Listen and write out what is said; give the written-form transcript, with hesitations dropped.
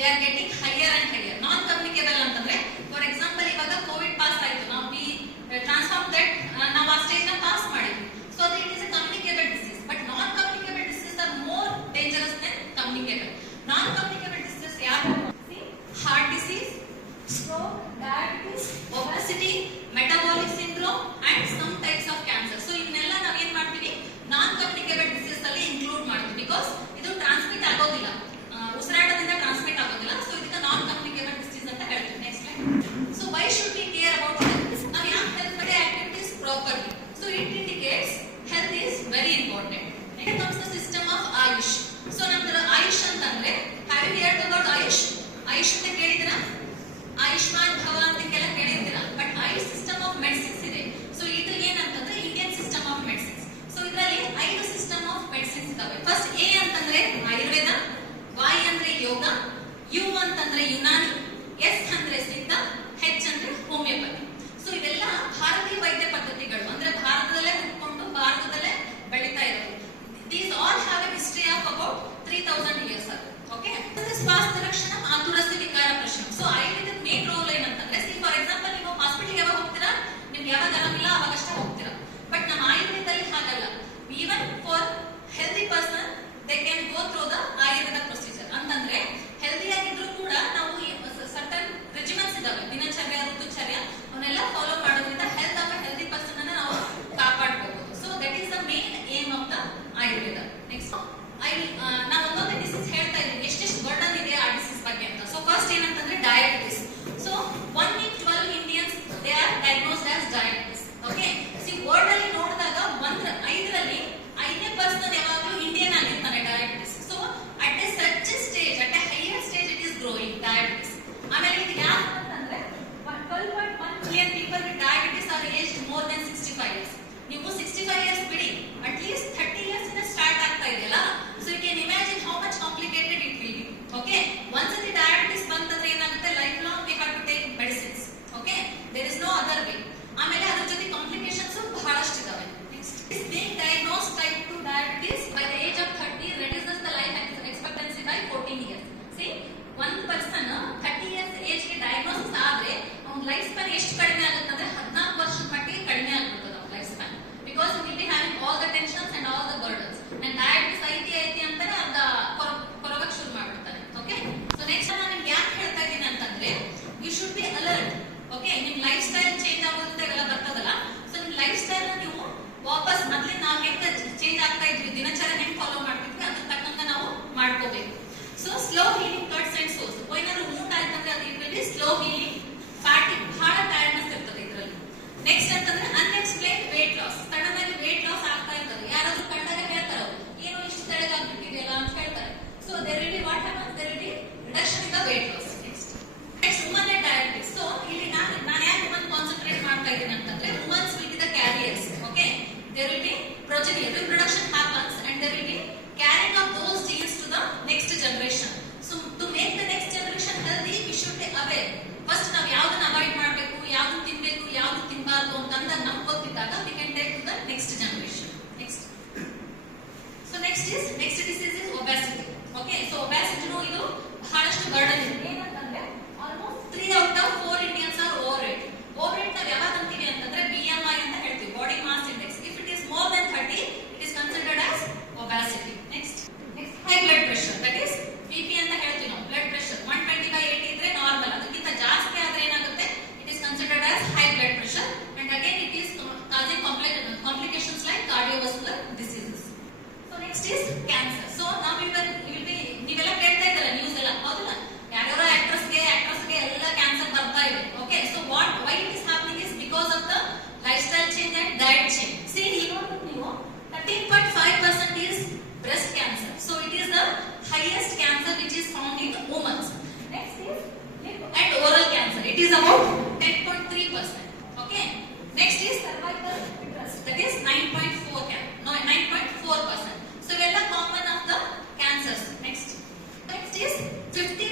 They are getting higher and higher. Non communicable ಅಂತಂದ್ರೆ for example ಇವಾಗ Covid pass ಆಯ್ತು, ನಾವು ವಿ ಟ್ರಾನ್ಸ್ಫಾರ್ಮ್ ದಟ್, ನಾವು ಆ ಸ್ಟೇಜ್ ನ ಪಾಸ್ ಮಾಡಿದ್ವಿ. ಸೊ ಅದು it is a communicable disease. But non communicable disease are more dangerous than communicable. Non communicable disease ಯಾವ? Heart disease, stroke, diabetes, obesity, metabolic syndrome and some types of cancer. So ಇದನ್ನೆಲ್ಲ ನಾವು ಏನು ಮಾಡ್ತೀವಿ, ನಾನ್ communicable disease ಅಲ್ಲಿ include ಮಾಡ್ತೀವಿ. Because ಇದು transmit ಆಗೋದಿಲ್ಲ, ಉಸಿರಾಟದಿಂದ transmit ಆಗೋದಿಲ್ಲ. ಸೊ ಇದಕ್ಕೆ ನಾನ್ ಕಮ್ಯುನಿಕೇಬಲ್ ಡಿಸೀಸ್ ಅಂತ ಹೇಳ್ತೀವಿ. Next slide. So why should we care about health? ನಾವು ಯಾಕೆ ಹೆಲ್ತ್ ಬಗ್ಗೆ activities properly? So it indicates health is very important. Next comes the system of Ayush. So ನಮ್ದು ಆಯುಷ್ ಅಂತಂದ್ರೆ, have you heard about Ayush? Ayush ಅಂತ ಕೇಳಿದ್ರಾ? ಆಯುಷ್ಮಾನ್ ಭವ ಅಂತ ಕೆಲ ಕೇಳಿರ್ತೀರಾ. But Ayush system of medicines ಇದೆ. ಸೊ ಇದು ಏನಂತಂದ್ರೆ Indian system of medicines. So ಇದರಲ್ಲಿ 5 ಸಿಸ್ಟಮ್ ಆಫ್ ಮೆಡಿಸಿನ್ಸ್ ಇದಾವೆ. ಫಸ್ಟ್ ಎ ಅಂತಂದ್ರೆ ಆಯುರ್ವೇದ, ವೈ ಅಂದ್ರೆ ಯೋಗ, ಯು ಅಂತಂದ್ರೆ ಯುನಾನಿ, ಎಸ್ ಅಂದ್ರೆ ಸಿದ್ಧ, ಹೆಚ್ ಅಂದ್ರೆ ಹೋಮಿಯೋಪತಿ. ಸೊ ಇವೆಲ್ಲ ಭಾರತೀಯ ವೈದ್ಯ ಪದ್ಧತಿಗಳು, ಅಂದ್ರೆ ಭಾರತದಲ್ಲೇ ಹುಟ್ಕೊಂಡು ಭಾರತದಲ್ಲೇ ಬೆಳೀತಾ ಇರೋದು. These all have A history of about 3000 years ಅದು. ಓಕೆ, ಸ್ವಾಸ್ಥ್ಯ ರಕ್ಷಣಾ ಆತುರಸ್ಯ ವಿಕಾರ ಪ್ರಶ್ನೆ. ಸೊ ಆಯುರ್ವೇದ ಮೇನ್ ರೋಲ್ ಏನಂತಂದ್ರೆ, ಸಿ ಫಾರ್ ಎಕ್ಸಾಂಪಲ್ ನೀವು ಹಾಸ್ಪಿಟಲ್ ಯಾವಾಗ ಹೋಗ್ತೀರಾ, ನಿಮ್ಗೆ ಯಾವಾಗ ಆರಾಮಿಲ್ಲ ಅವಾಗಷ್ಟೇ ಹೋಗ್ತೀರಾ. ಬಟ್ ನಮ್ಮ ಆಯುರ್ವೇದದಲ್ಲಿ ಹಾಗಲ್ಲ. Even for healthy person they can go through the Ayurveda procedure. ಅಂತಂದ್ರೆ ಹೆಲ್ದಿ ಆಗಿದ್ರು ಕೂಡ ನಾವು ಸರ್ಟನ್ ರೆಜಿಮೆಂಟ್ಸ್ ಇದಾವೆ, ದಿನಚರ್ಯ, ಋತುಚರ್ಯ, ಅವನ್ನೆಲ್ಲ ಫಾಲೋ ಮಾಡೋದ್ರಿಂದ health of a healthy person ಅನ್ನ ನಾವು ಕಾಪಾಡಬಹುದು. So that is the main aim of the Ayurveda. Next ನಾವು ಒಂದೊಂದೇ ಡಿಸೀಸ್ ಹೇಳ್ತಾ ಇದ್ದೀನಿ, ಎಷ್ಟೆಷ್ಟು ಬರ್ಡನ್ ಇದೆ ಆ ಡಿಸೀಸ್ ಬಗ್ಗೆ ಅಂತ. ಸೊ ಫಸ್ಟ್ ಏನಂತಂದ್ರೆ diabetes. So 1 in 12 Indians they are diagnosed as diabetes. Okay, see world ಅಲ್ಲಿ ನೋಡಿದಾಗ 5ರಲ್ಲಿ 5ನೇ ಪರ್ಸನ್ ಯಾವಾಗಲೂ ಇಂಡಿಯನ್ ಆಗಿರ್ತಾನೆ diabetes. So at a such stage, at a higher stage it is growing diabetes. ಆಮೇಲೆ ಇದು ಯಾರು ಅಂತಂದ್ರೆ 12.1 million people with diabetes are aged more than 65 years. ನೀವು 65 ಇಯರ್ಸ್ ಬಿಡಿ, ಅಟ್ ಲೀಸ್ಟ್ 30 ಇಯರ್ಸ್ ಇಂದ ಸ್ಟಾರ್ಟ್ ಆಗ್ತಾ ಇದೆಯಲ್ಲ. So you can imagine how much complicated it will be. Okay, ಒಂದ್ಸತಿ ಡಯಾಬಿಟಿಸ್ ಬಂತಂದ್ರೆ ಏನಾಗುತ್ತೆ, life long we have to take medicines. Okay, there is no other way. ಆಮೇಲೆ ಅದ್ರ ಜೊತೆ ಕಾಂಪ್ಲಿಕೇಶನ್ಸ್ ಬಹಳಷ್ಟು ಇದಾವೆ. Next is being diagnosed type 2 diabetes by the age of 30 reduces the life expectancy by 14 years. See, one person 30 years age ಗೆ diagnosis ಆದ್ರೆ ಅವನ life span ಎಷ್ಟು ಕಡಿಮೆ ಆಗುತ್ತೆ ಅಂದ್ರೆ 14 ವರ್ಷದ ಮಟ್ಟಿಗೆ ಕಡಿಮೆ ಆಗ್ಬಿಡುತ್ತೆ ಅವನ life span. Because he will be having all the tensions and all the burdens. And diabetes ಐತಿ ಅಂತಾನೆ ಅರ್ಧ ಕೊರಗಕ್ಕೆ ಶುರು ಮಾಡ್ಬಿಡ್ತಾನೆ. ಓಕೆ, ಸೊ ನೆಕ್ಸ್ಟ್ ನಾನು ನಿಮ್ಗೆ ಯಾಕೆ ಹೇಳ್ತಾ ಇದ್ದೀನಿ ಅಂತಂದ್ರೆ, you should be alert. Okay, ನಿಮ್ ಲೈಫ್ ಸ್ಟೈಲ್ ಚೇಂಜ್ ಆಗೋದ್ರಿಂದ ಇವೆಲ್ಲ ಬರ್ತದಲ್ಲ. ಸೊ ನಿಮ್ ಲೈಫ್ ಸ್ಟೈಲ್ ನೀವು ವಾಪಸ್ ಮೊದಲೇ ನಾವು ಹೆಂಗೆ ಚೇಂಜ್ ಆಗ್ತಾ ಇದ್ವಿ, ದಿನಚರ್ಯ ಹೆಂಗೆ ಫಾಲೋ ಮಾಡ್ತಿದ್ವಿ ಅದ್ರ ತಕ್ಕಂತ ನಾವು ಮಾಡ್ಕೋಬೇಕು. So slow healing cuts and sauce. ಏನಾದ್ರು ಊಟ ಆಯ್ತಂದ್ರೆ ಅದು ಇಟ್ಬಿಟ್ಟು ಸ್ಲೋ ಹೀಲಿಂಗ್, ಫ್ಯಾಟಿಗ್, ಬಹಳ ಟೈರ್ಡ್ನೆಸ್ ಇರ್ತದೆ ಇದರಲ್ಲಿ. ನೆಕ್ಸ್ಟ್ ಅಂತಂದ್ರೆ ಅನ್ಎಕ್ಸ್ಪ್ಲೈನ್ಡ್ ವೇಟ್ ಲಾಸ್. ಸಡನ್ ಆಗಿ ವೇಟ್ ಲಾಸ್ ಆಗ್ತಾ ಇರ್ತದೆ. ಯಾರಾದ್ರೂ ಕಂಡಾಗ ಹೇಳ್ತಾರೆ, ಏನು ಇಷ್ಟು ತೆಳಗಾಗ್ಬಿಟ್ಟಿದೆಯಲ್ಲ ಅಂತ ಹೇಳ್ತಾರೆ. So there will be what happens, there will be reduction in the weight loss. Next woman and diabetes. So ಇಲ್ಲಿ ನಾನು ಯಾಕೆ ವುಮನ್ ಕಾನ್ಸಂಟ್ರೇಟ್ ಮಾಡ್ತಾ ಇದ್ದೀನಿ ಅಂತಂದ್ರೆ, womans will be the carriers. Okay, there will be progeny, reproduction happens and there will be carrying of those genes to the next generation. So to make the next generation healthy, we should be aware. First ನಾವು ಯಾವ್ದನ್ನ avoid ಮಾಡಬೇಕು, ಯಾವ್ದು ತಿನ್ಬೇಕು, ಯಾವ್ದು ತಿನ್ನಬಾರ್ದು ಅಂತ ನಮ್ಗೆ ಗೊತ್ತಿದ್ದಾಗ we can take to the next generation. Next. So next disease is obesity. Okay, so obesity ಇದು ಬಹಳಷ್ಟು ಬರ್ಡನ್ ಇದೆ. ಏನಂತಂದ್ರೆ almost 3 out of 4 Indians are overweight. Overweight ನಾವು ಯಾವಾಗ ಅಂತೀವಿ ಅಂತಂದ್ರೆ BMI ಅಂತ ಹೇಳ್ತೀವಿ, body mass index. If it is more than 30, it is considered as obesity. Next high blood pressure, that is BP ಅಂತ ಹೇಳ್ತೀವಿ ನಾವು. ಬ್ಲಡ್ ಪ್ರೆಷರ್ 120/80 ಇದ್ರೆ ನಾರ್ಮಲ್. ಅದಕ್ಕಿಂತ ಜಾಸ್ತಿ ಆದ್ರೆ ಏನಾಗುತ್ತೆ, it is considered as high blood pressure and again it is causing complications like cardiovascular diseases. So next is cancer. So now ನೀವೆಲ್ಲ ಕೇಳ್ತಾ ಇದ್ದಲ್ಲ ನ್ಯೂಸ್ ಎಲ್ಲ, ಹೌದಲ್ಲ, ಯಾರ್ಯಾರೋ ಆಕ್ಟ್ರಸ್ಗೆ ಎಲ್ಲ ಕ್ಯಾನ್ಸರ್ ಬರ್ತಾ ಇದೆ. Okay, so why it is happening is because of the lifestyle change and diet change. See, ನೀವು 13.5% is breast cancer. So it is the highest cancer which is found in women. Next is lip and oral cancer. It is about 10.3%. Okay. Next is cervical uterus. That is 9.4%. So we are the common of the cancers. Next is 50